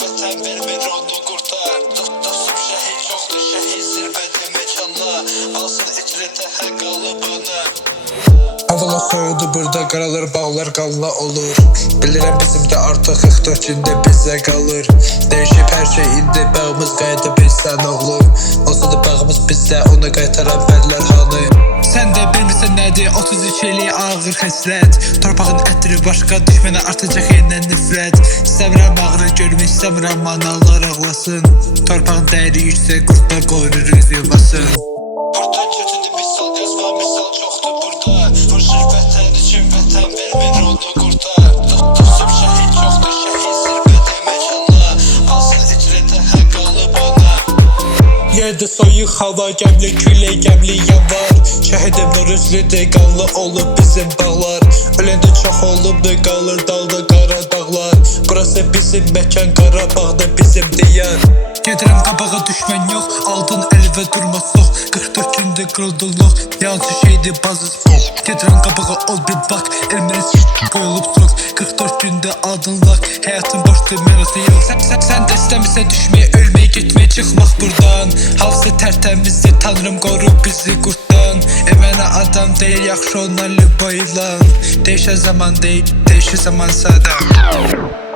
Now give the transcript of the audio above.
vətən vermir onu qurtar. Dostum şəhid çoxdur, şəhid zirvədə mekanla, alsın icrətə hər qalıbını. Havalar soyudu, burada qaralar, bağlar qanla olur. Bilirəm bizim də artıq 44-cündə bizə qalır. Değişib hər şey indi, bağımız qayıdı bizdən oğlum. Olsa da bağımız bizdə, onu qaytaran vərlər hanı. Sən də bilmirsən nədir 33 ili ağır xəslət. Torpağın ətri başqa, düşmənə artacaq yenə nifrət. İstəmirəm ağrı görmək, istəmirəm analar ağlasın. Torpağın dəyəri yüksək, qurtlar qoyuruz yuvasın. Burada kötüdür misal, yazma misal çoxdur burada. Vuruşur vətən üçün, vətən vermir onu qurtar. Dostum şəhid çoxdur, şəhid zirvədə mekanla, alsın icrətə hər qalıbını. Yerdə soyuq hava, gəmli külək, gəmli yavar. Şəhidim nuruzludur, qanlı olub bizim bağlar. Öləndə çox olubdur, qalır dalda qara dağlar. Burası bizim məkan, Qarabağda bizim diyar. Gedirəm qabağa, düşmən yox, aldın əlvə durmasıq. 44 gündə qırıldılıq, yancı şeydir bazı spor. Gedirəm qabağa, ol bir bak, erməni qoyulub çox. 44 gündə aldınlaq, həyatın boşdur, mənası yox. Sən də istəmirsən düşməyə, ölməyə, getməyə, çıxmaq buradan. Havası tərtəmizdir, tanrım qorub bizi qurtdan. Mənə adam deyil, yaxşı onlarla boylan. Değişən zaman deyil, değişir zaman sadam.